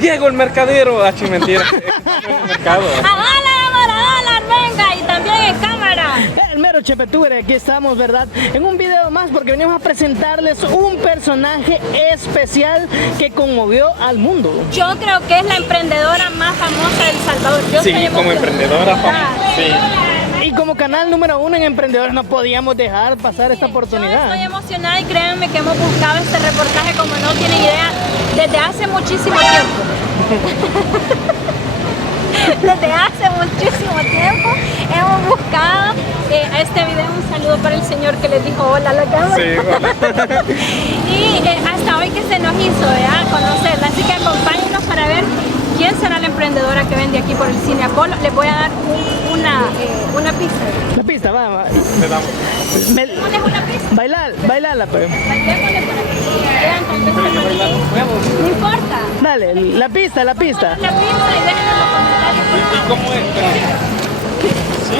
Diego el mercadero. Ah, mentira. El mercado. ¡A dólar, venga! Y también en cámara. El mero Chepetúbere, aquí estamos, ¿verdad? En un video más porque venimos a presentarles un personaje especial que conmovió al mundo. Yo creo que es la emprendedora más famosa de El Salvador. Yo Sí, estoy como emocionada. emprendedora famosa. Sí. Y como canal número 1 en emprendedores no podíamos dejar pasar esta Yo oportunidad. estoy emocionada y créanme que hemos buscado este reportaje como no tienen idea desde hace muchísimo tiempo. Desde hace muchísimo tiempo hemos buscado este video. Un saludo para el señor que les dijo hola a la cámara. Sí, hola. Y hasta hoy que se nos hizo conocerla, así que acompáñenos para ver quién será la emprendedora que vende aquí por el Cine Apolo. Les voy a dar una pista. La pista, va. Le damos. Démosles una pista. Bailala, pues. Démosle para que vean tal vez se lo- No importa. Dale, la pista. La pista y déjenme en los comentarios. ¿Y cómo es? ¿Sí?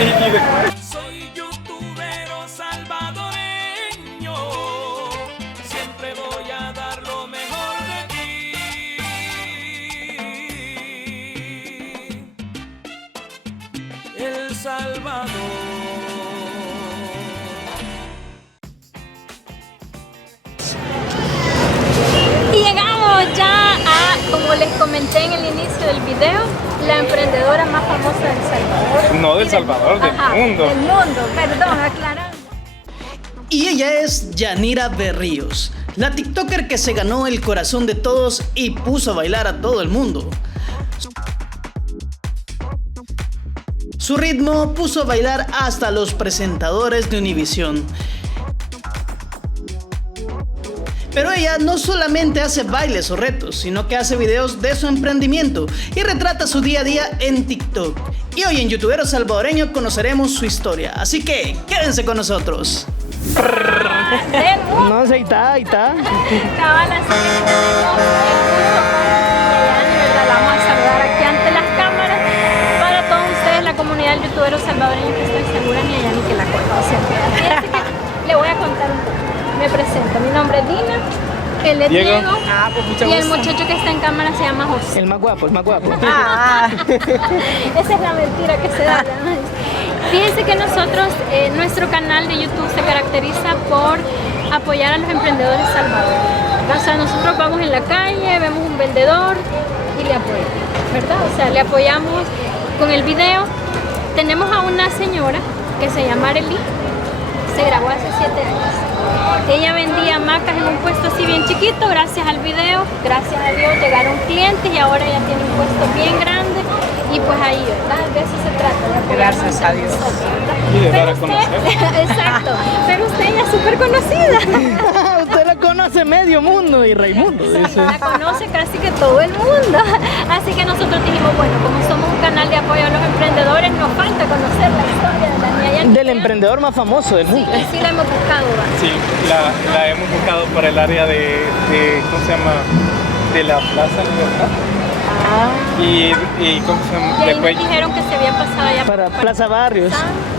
Y después. Soy youtubero salvadoreño, siempre voy a dar lo mejor de mí. El Salvador. Y llegamos ya a, como les comenté en el inicio del video, la emprendedora más famosa del Salvador. No del Y Salvador, del mundo. Del mundo, perdón, aclarando. Y ella es Yanira Berríos, la TikToker que se ganó el corazón de todos y puso a bailar a todo el mundo. Su ritmo puso a bailar hasta los presentadores de Univisión. Pero ella no solamente hace bailes o retos, sino que hace videos de su emprendimiento y retrata su día a día en TikTok. Y hoy en Youtubero Salvadoreño conoceremos su historia, así que quédense con nosotros. Del mundo. No, ahí está. Cabal, así que tenemos el gusto con Yayani, ¿verdad? La vamos a saludar aquí ante las cámaras. Para todos ustedes, la comunidad del youtuber salvadoreño, que estoy segura ni Yayani que la conoce. Así que le voy a contar un poco. Me presento, mi nombre es Dina, él es Diego. Diego, y el muchacho que está en cámara se llama José. El más guapo. Esa es la mentira que se da. ¿No? Fíjense que nosotros, nuestro canal de YouTube se caracteriza por apoyar a los emprendedores salvadoreños. O sea, nosotros vamos en la calle, vemos un vendedor y le apoyamos, ¿verdad? O sea, le apoyamos con el video. Tenemos a una señora que se llama Arely, se grabó hace 7 años. Ella vendía hamacas en un puesto así bien chiquito. Gracias al video, gracias a Dios llegaron clientes y ahora ya tiene un puesto bien grande. Y pues ahí, ¿verdad? De eso se trata, de apoyarnos Gracias a entre Dios. nosotros, ¿verdad? Y de Pero dar a usted- conocer. Exacto, pero usted ya es súper conocida. Usted la conoce medio mundo y Raimundo, dice. La conoce casi que todo el mundo. Así que nosotros dijimos, bueno, como somos un canal de apoyo a los emprendedores, nos falta conocer la historia de la niña Yanni. Del emprendedor más famoso del mundo. Y sí la hemos buscado, ¿va? Sí, la hemos buscado por el área de ¿cómo se llama? De la Plaza Libertad. Y ¿cómo se llama? Y ahí Después, nos dijeron que se había pasado allá Para Plaza Barrios.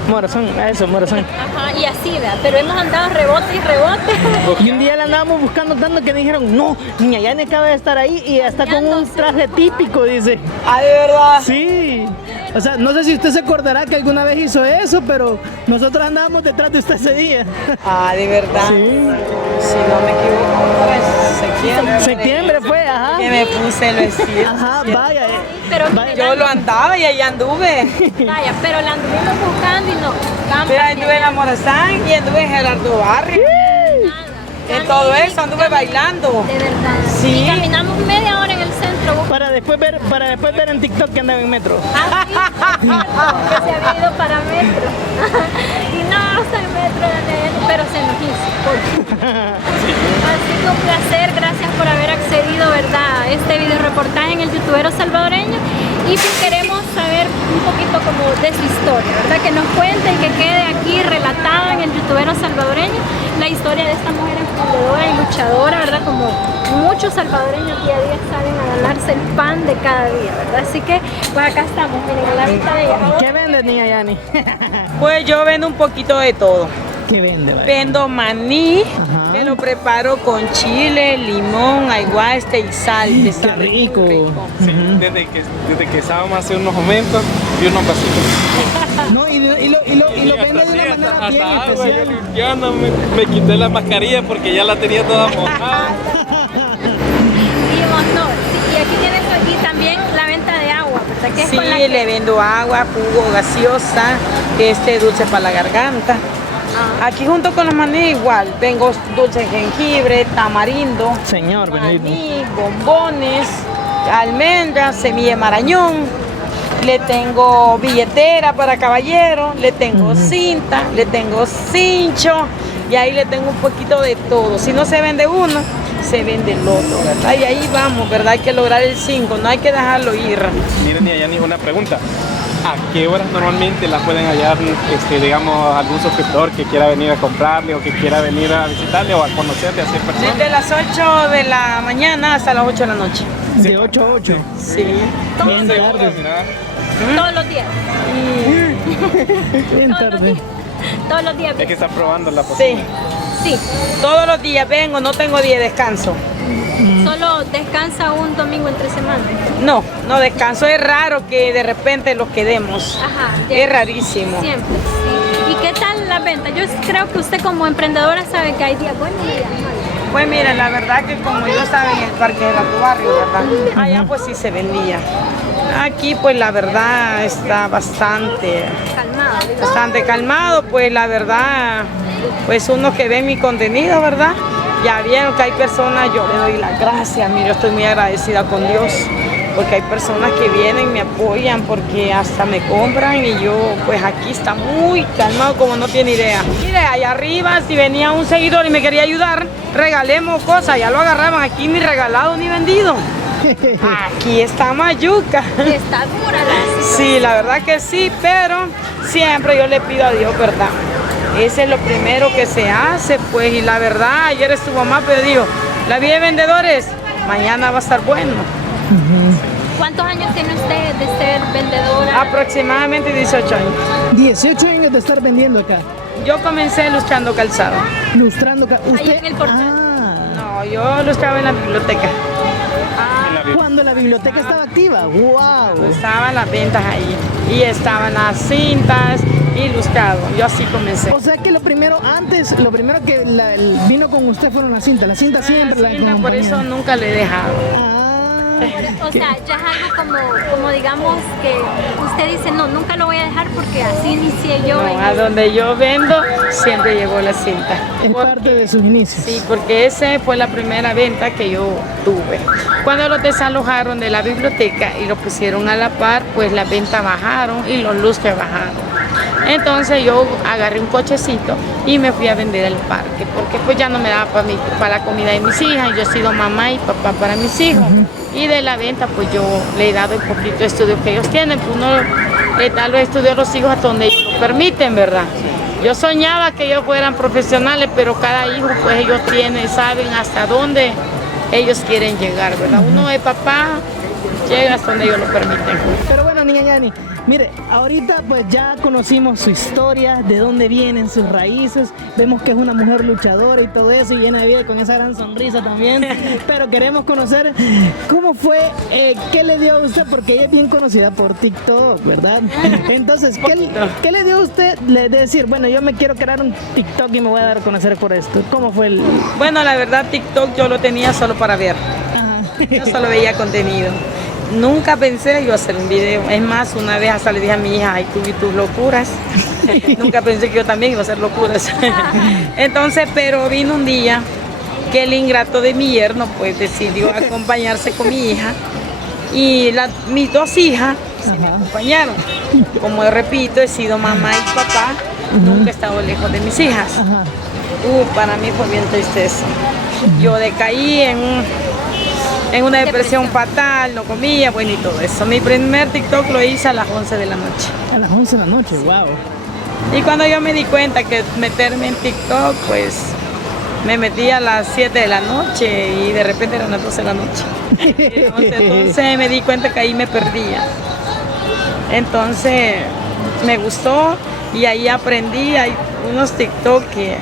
Morazón, Morazón. Ajá, y así, ¿verdad? Pero hemos andado rebote y rebote. Y un día la andábamos buscando tanto que dijeron, no, niña Yani acaba de estar ahí y está con un traje típico, dice. Ah, de verdad. Sí. O sea, no sé si usted se acordará que alguna vez hizo eso, pero nosotros andábamos detrás de usted ese día. Ah, de verdad. Sí. Si no me equivoco, pues septiembre. Septiembre fue, ajá. Que me puse el vestido. Ajá, vaya. Pero Vaya. Yo lo andaba y ahí anduve. vaya, pero la anduvimos buscando y no. Pero anduve en la Morazán y anduve en Gerardo Barrio. En todo eso anduve bailando. De verdad. Sí. Y caminamos media hora en el centro. Para después ver en TikTok que andaba en metro. Ah, sí, es cierto, que se había ido para metro. Y no, hasta el metro era de él, pero se nos hizo. Así que un placer, gracias por haber accedido, ¿verdad? A este video reportaje en el youtubero salvadoreño. Y pues queremos saber un poquito como de su historia, ¿verdad? Que nos cuente y que quede aquí relatada en el youtubero salvadoreño la historia de esta mujer emprendedora y luchadora, ¿verdad? Como muchos salvadoreños día a día salen a ganarse el pan de cada día, ¿verdad? Así que pues acá estamos, miren, a la vista de ella. ¿Qué vendes, niña Yani? Pues yo vendo un poquito de todo. ¿Qué vende? Vendo maní, Ajá. que lo preparo con chile, limón, aguaste y sal. Que Qué sabe muy rico. Sí, Ujú. desde que estábamos hace unos momentos y unos vasitos. No, y lo hasta vende de una así, manera hasta bien agua, yo especial. limpiándome. Me quité la mascarilla porque ya la tenía toda mojada. Y aquí tienes y también la venta de agua, ¿verdad? Que es Sí, con la que... le vendo agua, jugo, gaseosa, dulce para la garganta. Ah. Aquí junto con los maní igual, tengo dulce de jengibre, tamarindo, Señor, bendito. maní, bombones, almendras, semilla de marañón. Le tengo billetera para caballero, le tengo cinta, le tengo cincho y ahí le tengo un poquito de todo. Si no se vende uno, se vende el otro, ¿verdad? Y ahí vamos, ¿verdad? Hay que lograr el 5, no hay que dejarlo ir. Miren, y allá ni una pregunta. ¿A qué horas normalmente la pueden hallar, digamos, algún suscriptor que quiera venir a comprarle o que quiera venir a visitarle o a conocerle a hacer personas? Desde las 8 de la mañana hasta las 8 de la noche. De 8 a 8. Sí. Bien Segura, tarde. mira. Todos los días. Bien Todos los tarde. días. Todos los días. Es que está probando la Sí. posibilidad. Sí. Todos los días vengo, no tengo día de descanso. Solo descansa un domingo entre semana. No, no descanso. Es raro que de repente los quedemos. Ajá. Es rarísimo. Siempre, sí. ¿Y qué tal la venta? Yo creo que usted como emprendedora sabe que hay días buenos y días malos. Pues mira, la verdad que como yo estaba en el parque de tu barrio, ¿verdad? Allá pues sí se vendía. Aquí pues la verdad está bastante calmado, pues la verdad, pues uno que ve mi contenido, ¿verdad? Ya vieron que hay personas, yo le doy las gracias, mira, yo estoy muy agradecida con Dios, porque hay personas que vienen, me apoyan, porque hasta me compran y yo, pues aquí está muy calmado como no tiene idea. Mire, allá arriba, si venía un seguidor y me quería ayudar, regalemos cosas, ya lo agarraban, aquí ni regalado ni vendido. Aquí está mayuca. Está dura la situación. Sí, la verdad que sí, pero siempre yo le pido a Dios, ¿verdad? Ese es lo primero que se hace, pues, y la verdad, ayer estuvo más, pero digo, la vida de vendedores, mañana va a estar bueno. ¿Cuántos años tiene usted de ser vendedora? Aproximadamente 18 años. 18 años de estar vendiendo acá. Yo comencé lustrando calzado. Lustrando acá. Ahí en el portal. Ah, No, yo lustraba en la biblioteca. cuando la biblioteca estaba activa. ¡Wow! Estaban las ventas ahí y estaban las cintas y lustrado. Yo así comencé. O sea que lo primero que vino con usted fueron las cintas. La cinta siempre la Cinta, por acompañó. eso nunca le he dejado. O sea, ya es algo como digamos que usted dice, no, nunca lo voy a dejar porque así inicié yo. No, a donde yo vendo siempre llegó la cinta. Es parte de sus inicios. Sí, porque esa fue la primera venta que yo tuve. Cuando los desalojaron de la biblioteca y lo pusieron a la par, pues las ventas bajaron y los lustres bajaron. Entonces yo agarré un cochecito y me fui a vender al parque, porque pues ya no me daba para la comida de mis hijas. Yo he sido mamá y papá para mis hijos. Y de la venta pues yo le he dado el poquito de estudios que ellos tienen. Pues uno le da los estudios a los hijos hasta donde ellos lo permiten, ¿verdad? Yo soñaba que ellos fueran profesionales, pero cada hijo pues ellos saben hasta dónde ellos quieren llegar, ¿verdad? Uno de papá llega hasta donde ellos lo permiten. Pero bueno, niña Yani, mire, ahorita pues ya conocimos su historia, de dónde vienen sus raíces, vemos que es una mujer luchadora y todo eso, y llena de vida, y con esa gran sonrisa también, pero queremos conocer cómo fue, qué le dio a usted, porque ella es bien conocida por TikTok, ¿verdad? Entonces, ¿qué le dio a usted de decir, bueno, yo me quiero crear un TikTok y me voy a dar a conocer por esto? ¿Cómo fue el...? Bueno, la verdad TikTok yo lo tenía solo para ver. Yo solo veía contenido. Nunca pensé yo hacer un video. Es más, una vez hasta le dije a mi hija, ay, tú y tus locuras. Nunca pensé que yo también iba a hacer locuras. Entonces, pero vino un día que el ingrato de mi yerno pues decidió acompañarse con mi hija. Y mis dos hijas se me acompañaron. Como yo repito, he sido mamá y papá. Nunca he estado lejos de mis hijas. Para mí fue bien triste eso. Yo decaí en una depresión fatal, no comía, bueno y todo eso. Mi primer TikTok lo hice a las 11 de la noche. A las 11 de la noche, wow. Y cuando yo me di cuenta que meterme en TikTok, pues me metí a las 7 de la noche y de repente eran las 12 de la noche. Entonces me di cuenta que ahí me perdía. Entonces me gustó y ahí aprendí, ahí algunos TikTok que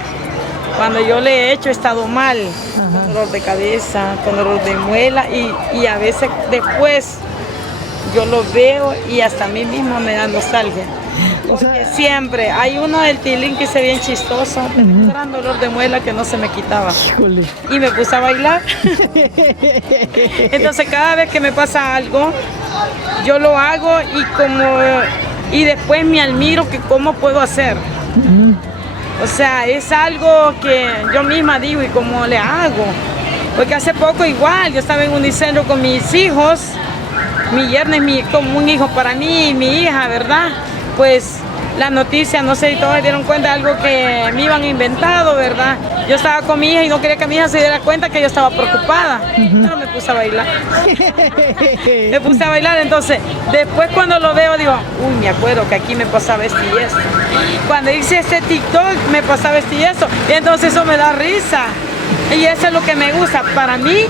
cuando yo le he hecho he estado mal, con dolor de cabeza, con dolor de muela y a veces después yo lo veo y hasta a mí misma me da nostalgia. Porque siempre hay uno del Tilín que se ve bien chistoso, tenía un gran dolor de muela que no se me quitaba. Híjole. Y me puse a bailar. Entonces cada vez que me pasa algo, yo lo hago y después me admiro que cómo puedo hacer. O sea, es algo que yo misma digo y cómo le hago. Porque hace poco igual, yo estaba en un diseño con mis hijos, mi yerno es como un hijo para mí y mi hija, ¿verdad? Pues la noticia, no sé si todos se dieron cuenta de algo que me iban inventado, ¿verdad? Yo estaba con mi hija y no quería que mi hija se diera cuenta que yo estaba preocupada, pero me puse a bailar. Me puse a bailar, entonces después cuando lo veo digo, uy, me acuerdo que aquí me pasaba esto y esto. Cuando hice este TikTok me pasaba esto y esto, y entonces eso me da risa. Y eso es lo que me gusta, para mí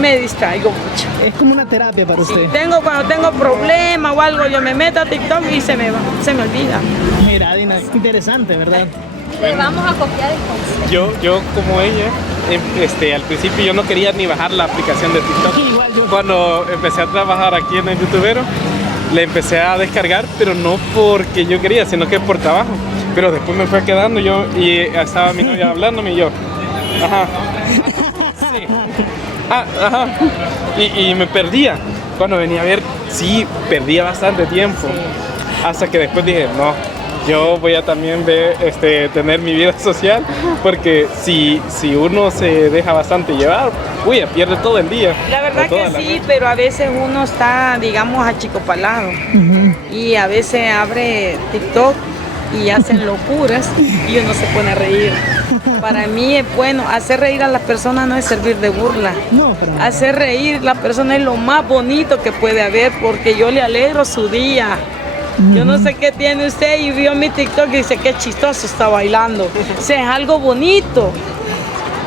me distraigo mucho. Es como una terapia para usted. Cuando tengo problemas o algo, yo me meto a TikTok y se me olvida. Mira, Dina, interesante, ¿verdad? Le vamos a copiar el concepto. Yo como ella, al principio yo no quería ni bajar la aplicación de TikTok. Igual yo. Cuando empecé a trabajar aquí en el youtubero, le empecé a descargar, pero no porque yo quería, sino que por trabajo. Pero después me fue quedando yo y estaba mi novia hablándome y yo, ajá, sí, ajá, y me perdía. Cuando venía a ver, sí, perdía bastante tiempo. Hasta que después dije, no, yo voy a también tener mi vida social, porque si uno se deja bastante llevar, uy, pierde todo el día. La verdad que sí, pero a veces uno está, digamos, achicopalado y a veces abre TikTok y hacen locuras y uno se pone a reír. Para mí es bueno, hacer reír a las personas no es servir de burla. No, pero... Hacer reír a la persona es lo más bonito que puede haber, porque yo le alegro su día. Yo no sé qué tiene usted y vio mi TikTok y dice qué chistoso está bailando. O sea, es algo bonito,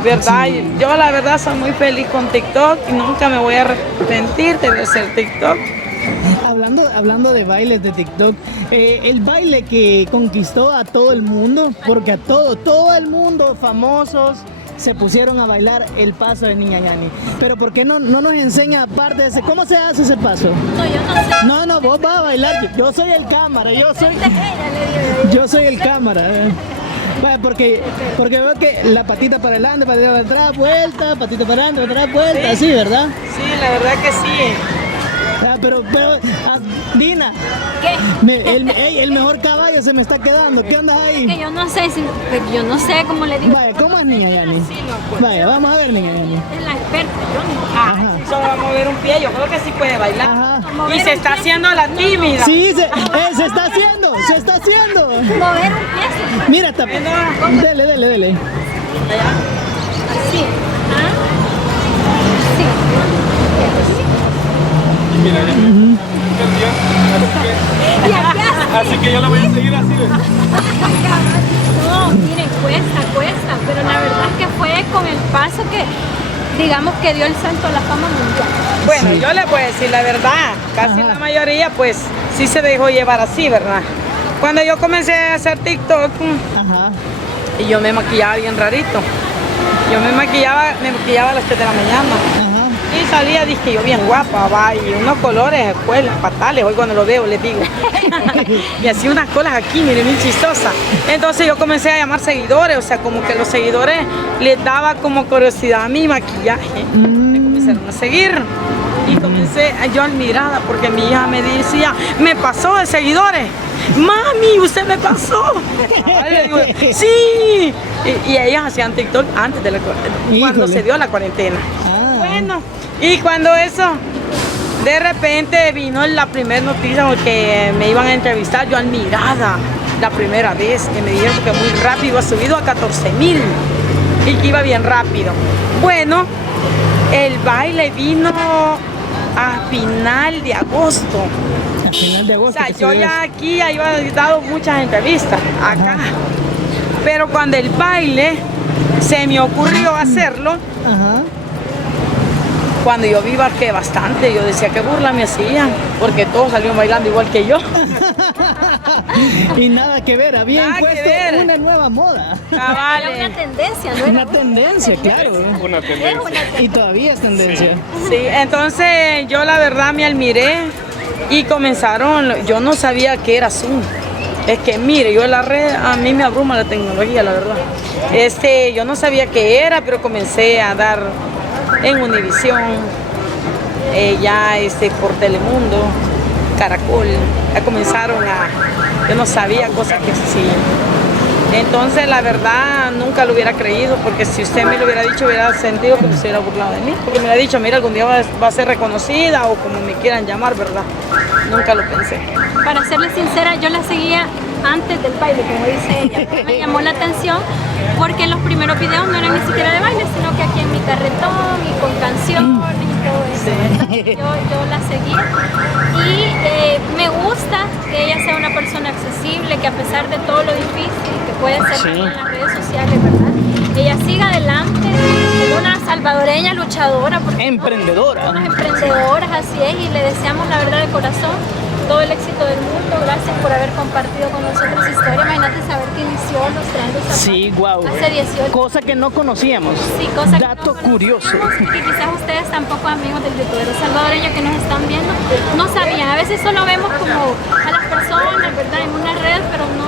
¿verdad? Sí. Yo la verdad soy muy feliz con TikTok y nunca me voy a arrepentir de hacer TikTok. Hablando de bailes de TikTok, el baile que conquistó a todo el mundo, porque a todo el mundo, famosos, se pusieron a bailar el paso de Niña Yani. Pero ¿por qué no nos enseña aparte de ese? ¿Cómo se hace ese paso? No, yo no sé. No, vos vas a bailar. Yo soy el cámara, yo soy el cámara. Bueno, porque veo que la patita para adelante, patita para atrás, vuelta, patita para adelante, para atrás, vuelta, sí. Así, ¿verdad? Sí, la verdad que sí. Pero Dina, ¿qué? El mejor caballo se me está quedando. ¿Qué andas ahí? Que yo no sé cómo le digo. Vaya, ¿cómo es Niña Yani? Vaya, vamos a ver Niña Yani. Es la experta, yo no. Sí, solo va a mover un pie, yo creo que sí puede bailar. Ajá. Y se está haciendo la tímida. Sí, se está haciendo, se está haciendo. Mover un pie. Mira, está. Dele. Así. Sí. Mira, así que yo la voy a seguir así. No, miren, cuesta, pero la verdad es que fue con el paso que, digamos, que dio el salto a la fama mundial. Bueno, sí. Yo le puedo decir la verdad, casi la mayoría pues sí se dejó llevar así, ¿verdad? Cuando yo comencé a hacer TikTok, y yo me maquillaba bien rarito. Yo me maquillaba a las 3 de la mañana. Y salía, dije yo, bien guapa, va, y unos colores, escuelas, fatales, hoy cuando lo veo les digo. Y hacía unas colas aquí, miren, bien chistosa. Entonces yo comencé a llamar seguidores, o sea, como que los seguidores les daba como curiosidad a mi maquillaje. Me comenzaron a seguir. Y comencé yo admirada, porque mi hija me decía, me pasó de seguidores. Mami, usted me pasó. Le digo, sí. Y ellas hacían TikTok antes de cuando se dio la cuarentena. Bueno, y cuando eso, de repente vino la primera noticia porque me iban a entrevistar, yo admirada, la primera vez que me dijeron que muy rápido, ha subido a 14,000 y que iba bien rápido. Bueno, el baile vino a final de agosto. A final de agosto. O sea, yo ya aquí había dado muchas entrevistas, acá. Pero cuando el baile se me ocurrió hacerlo, cuando yo vi barqué bastante, yo decía, qué burla me hacían, porque todos salieron bailando igual que yo. Y nada que ver, había Nada que impuesto ver. una nueva moda. Era Cabales. una tendencia, ¿no? Una tendencia, claro. Una tendencia. Y todavía es tendencia. Sí, entonces yo la verdad me admiré y comenzaron, yo no sabía que era Zoom. Es que mire, yo en la red, a mí me abruma la tecnología, la verdad. Yo no sabía qué era, pero comencé a dar en Univisión, ya por Telemundo, Caracol, ya comenzaron yo no sabía cosas que existían. Entonces la verdad nunca lo hubiera creído, porque si usted me lo hubiera dicho hubiera sentido que me hubiera burlado de mí, porque me hubiera dicho, mira, algún día va a ser reconocida o como me quieran llamar, ¿verdad? Nunca lo pensé. Para serle sincera, yo la seguía antes del baile, como dice ella. Me llamó la atención porque los primeros videos no eran ni siquiera de baile, sino que aquí en mi carretón y con canciones y todo eso, ¿verdad? Yo la seguía y me gusta que ella sea una persona accesible, que a pesar de todo lo difícil que puede ser en las redes sociales, ¿verdad? Ella siga adelante, es una salvadoreña luchadora, porque Emprendedora. somos emprendedoras, así es, y le deseamos la verdad de corazón todo el éxito del mundo. Gracias por haber compartido con nosotros su historia. Imagínate saber que inició los Tremendos Zapatos Sí, guau. hace 18 Cosa que no conocíamos. Sí, cosa que Dato no curioso. conocíamos y que quizás ustedes tampoco, amigos del youtuber salvadoreño que nos están viendo, no sabían. A veces solo vemos como a las personas, ¿verdad?, en una red, pero no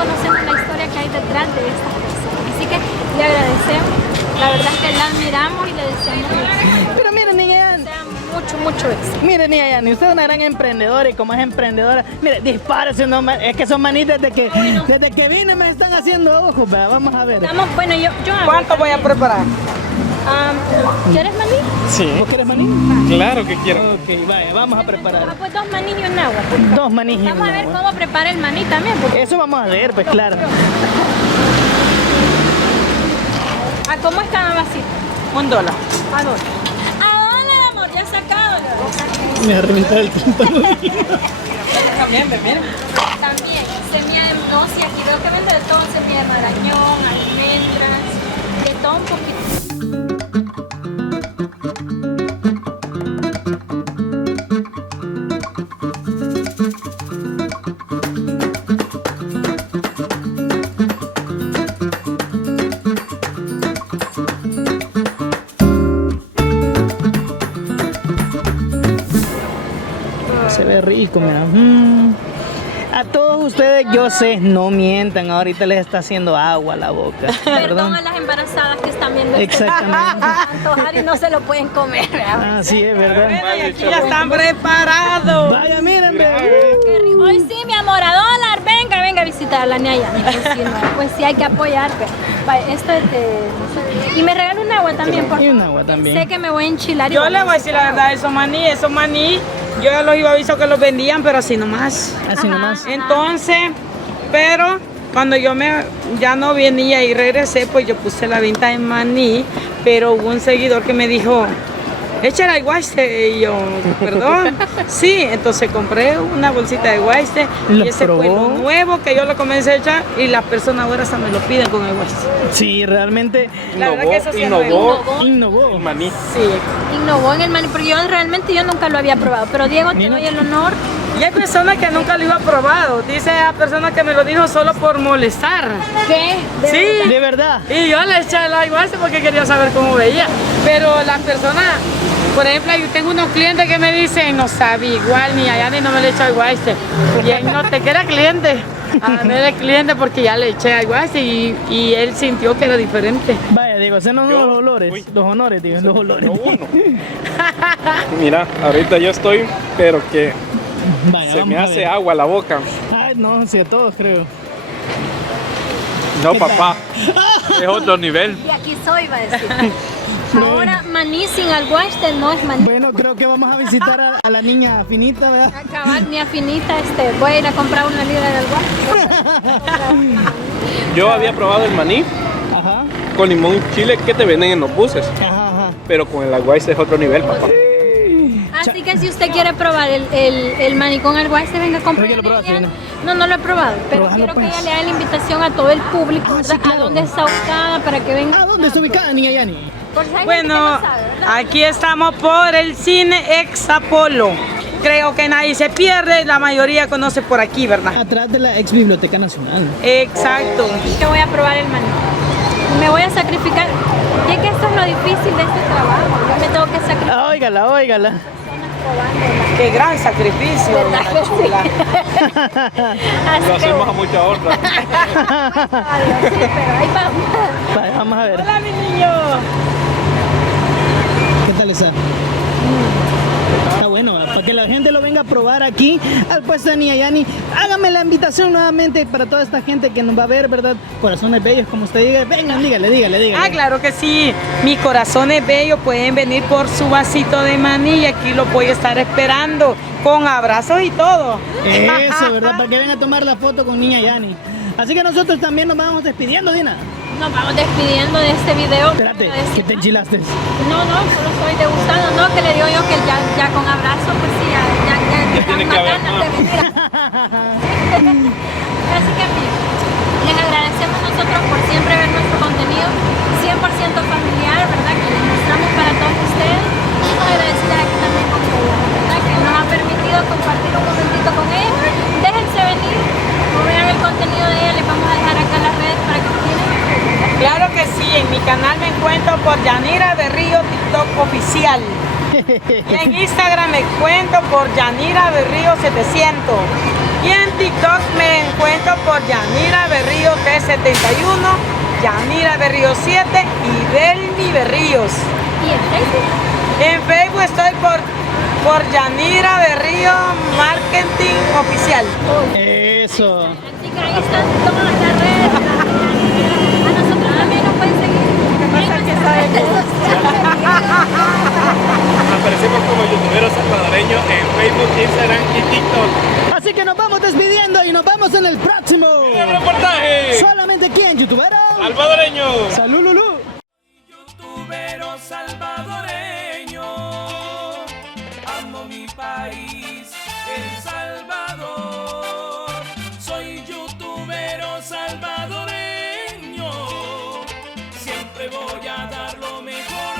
conocemos la historia que hay detrás de estas personas. Así que le agradecemos. La verdad es que la admiramos y le deseamos Pero miren, niña, mucho éxito. miren, niña Yani, usted es una gran emprendedora y como es emprendedora, mire, dispárese, no, es que son manitas desde que vine me están haciendo ojos, vea, vamos a ver. Bueno, yo hago. ¿Cuánto voy a preparar? ¿Quieres maní? Sí, ¿Vos querés maní? claro que quiero. Ok, vaya, vamos a preparar. Pues 2 maní y un agua. 2 maní. y Vamos a un ver agua. cómo prepara el maní también. Porque... Eso vamos a ver, pues claro. ¿A cómo es cada vasito? $1. ¿A dónde? ¿A dónde, amor? Ya sacado. Me ha reventado el tímpano. También, mira. También, semilla de sí, aquí veo que vende de todo, semilla de marañón, almendras, de todo un poquito. Se ve rico, mira. A todos ustedes, yo sé, no mientan, ahorita les está haciendo agua a la boca. Perdón a las embarazadas que están viendo Exactamente. antojar y no se lo pueden comer. ¿verdad? Así es, ¿verdad? Bueno, y aquí ya están preparados. Vaya, miren, Qué rico. Hoy sí, mi amor, a dólar, venga a visitar a la Niaya. Pues sí, hay que apoyar. Vaya, esto es y me regala un agua también, por Y favor. un agua también. Sé que me voy a enchilar. Yo le voy a decir la verdad, esos maní, yo ya los iba a avisar que los vendían, pero así nomás. Así nomás. Entonces, pero cuando ya no venía y regresé, pues yo puse la venta de maní, pero hubo un seguidor que me dijo, échale al guayste, y yo, perdón, sí, entonces compré una bolsita de guayste ¿Lo y ese fue lo probó? nuevo que yo lo comencé a echar y las personas ahora hasta me lo piden con el guayste. Sí, realmente La verdad que eso sí es innovó innovó. el maní. Sí. Innovó en el maní, porque yo nunca lo había probado, pero Diego, te Mira. doy el honor. Y hay personas que nunca lo iba probado, dice a personas que me lo dijo solo por molestar. ¿Qué? Sí. De verdad. Y yo le eché el agua porque quería saber cómo veía. Pero las personas, por ejemplo, yo tengo unos clientes que me dicen, no sabe igual, ni allá ni no me le echo agua Y él no te queda cliente. A mí era cliente porque ya le eché agua y él sintió que era diferente. Vaya, digo, hacernos Yo- los olores. uy. Los honores, digo, los olores. No uno. Mira, ahorita yo estoy, pero que Vaya, se vamos me a hace ver. agua la boca. Ay, no, sí, a todos creo. No, ¿Qué papá, es otro nivel. Y aquí soy, va a decir. Ahora, maní sin alguaste no es maní. Bueno, creo que vamos a visitar a la niña finita, ¿verdad? Acabar mi afinita, voy a ir a comprar una libra de alguaste. Yo había probado el maní Ajá, con limón y chile que te venden en los buses, ajá. pero con el aguaise es otro nivel, papá. Así que si usted quiere probar el maní con alguaste, venga a comprar. Oye, ¿lo probaste, ella. no? No lo he probado, pero Probalo, quiero que pues. ella le haga la invitación a todo el público, Ah, sí, ¿verdad? claro. A dónde está ubicada para que venga. ¿A dónde está ubicada, niña Yani? Por si hay gente que Bueno, no sabe, ¿verdad? aquí estamos por el cine Ex Apolo. creo que nadie se pierde, la mayoría conoce por aquí, ¿verdad? Atrás de la ex Biblioteca Nacional. Exacto. Que voy a probar el maní. Me voy a sacrificar. Y es que esto es lo difícil de este trabajo. Yo me tengo que sacrificar. Óigala, óigala. Probándola. Qué gran sacrificio, ¿Verdad doña que sí? Chula. Así Lo que hacemos a mucha honra. sí, pero ahí vamos. Vale, vamos a ver. Hola, mi niño. ¿Qué tal está? Está bueno, para que la gente lo venga a probar aquí al puesto de Niña Yani. Hágame la invitación nuevamente para toda esta gente que nos va a ver, ¿verdad? Corazones bellos, como usted diga. Vengan, dígale. Ah, claro que sí. Mi corazón es bello. Pueden venir por su vasito de maní y aquí lo voy a estar esperando con abrazos y todo. Eso, ¿verdad? Para que vengan a tomar la foto con Niña Yani. Así que nosotros también nos vamos despidiendo, Dina. Nos vamos despidiendo de este video. Espérate, Quiero decir- que te enchilaste. No, solo estoy degustando, no, que le digo yo que ya con abrazo, pues sí, ya tiene que haber ganas más. de venir. Así que amigos, les agradecemos nosotros por siempre ver nuestro contenido 100% familiar, ¿verdad? Que les mostramos para todos ustedes. Y nos agradecida aquí también con Paula, ¿verdad? Que nos ha permitido compartir un momentito con ella. Déjense venir, vean el contenido de ella, les vamos a dejar acá las redes para que nos tienen. Claro que sí, en mi canal me encuentro por Yanira Berrío TikTok oficial. Y en Instagram me encuentro por Yanira Berrío 700. Y en TikTok me encuentro por Yanira Berrío 371, Yanira Berrío 7 y Delmi Berríos. Y en Facebook. En Facebook estoy por Yanira Berrío Marketing Oficial. Eso. Así que ahí están todas las redes. A nosotros también nos pueden seguir. Aparecemos como youtuberos salvadoreños en Facebook, Instagram y TikTok. Así que nos vamos despidiendo y nos vemos en el próximo. ¡El reportaje! Solamente aquí en YouTubero. ¡Salvadoreño! ¡Salud, Lulú! Youtubero salvadoreño, amo mi país, El Salvador.